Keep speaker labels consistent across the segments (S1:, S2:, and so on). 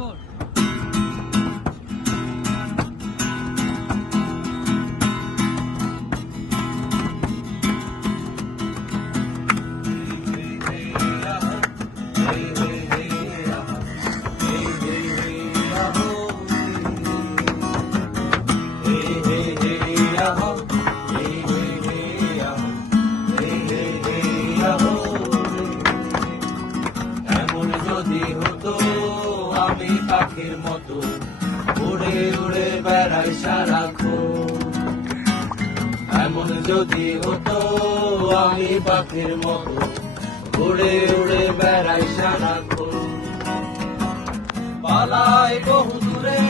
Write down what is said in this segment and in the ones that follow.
S1: Four
S2: পাখির মতো উড়ে উড়ে বেড়াই সারাক্ষণ। এমন যদি হতো, আমি পাখির মতো উড়ে উড়ে বেড়াই সারাক্ষণ। পালাই বহু দূরে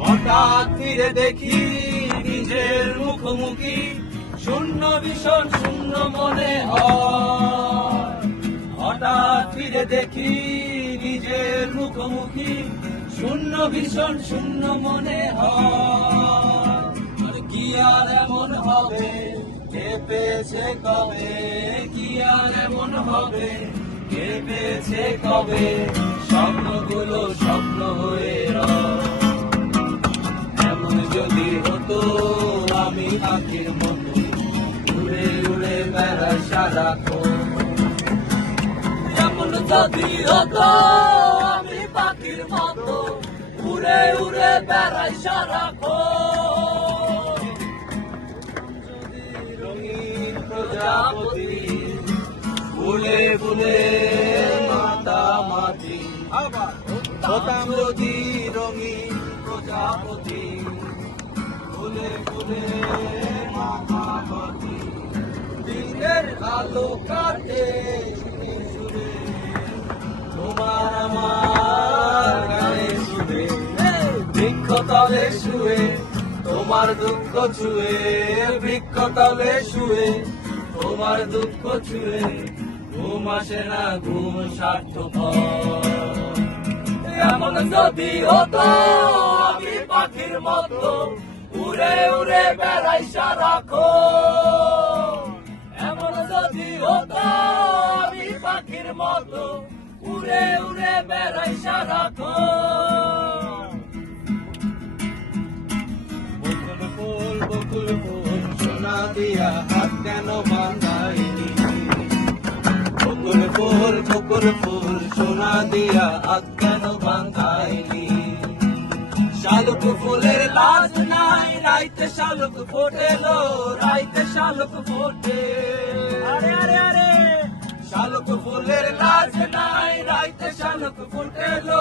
S2: হঠাৎ ফিরে দেখি নিজের মুখোমুখি শূন্য ভীষণ, শূন্য মনে হয়। হঠাৎ ফিরে দেখি নিজের মুখোমুখি শূন্য ভীষণ, শূন্য মনে হয়। কি আর এমন হবে? কে পেয়েছে কবে? কি আর এমন হবে? কে পেয়েছে কবে? স্বপ্নগুলো স্বপ্ন হয়ে এমন যদি হতো, আমি পাখির মতো উড়ে উড়ে বেড়াই সারাক্ষণ। এমন যদি হতো, আমি পাখির মতো উড়ে উড়ে বেড়াই সারাক্ষণ। প্রজাপতি। ফুলে ফুলে মাতামাতি হতাম যদি রঙিন প্রজাপতি। ফুলে ফুলে মাতামাতি দিনের আলো কাটে তোমার আমার গায়ে সুরে বৃক্ষ তলে শুয়ে, তোমার দুঃখ ছুয়ে, বৃক্ষ তলে শুয়ে। তোমার দুঃখ ছুয়ে ঘুম আসে না, ঘুম সার্থক এমন যদি হতো, আমি পাখির মতো উড়ে উড়ে বেড়াই সারাক্ষণ এমন যদি হতো, আমি পাখির মতো উড়ে উড়ে বেড়াই সারাক্ষণ ফুল বকুল ফুল, সোনা দিয়া আজ্ঞান বাঁধাইনি শালুক ফুলের লাজ নাই, রাইতে শালুক ফোটেলো, রাইতে শালুক ফোটে। আরে আরে আরে। শালুক ফুলের লাজ নাই, রাইতে শালুক ফোটেলো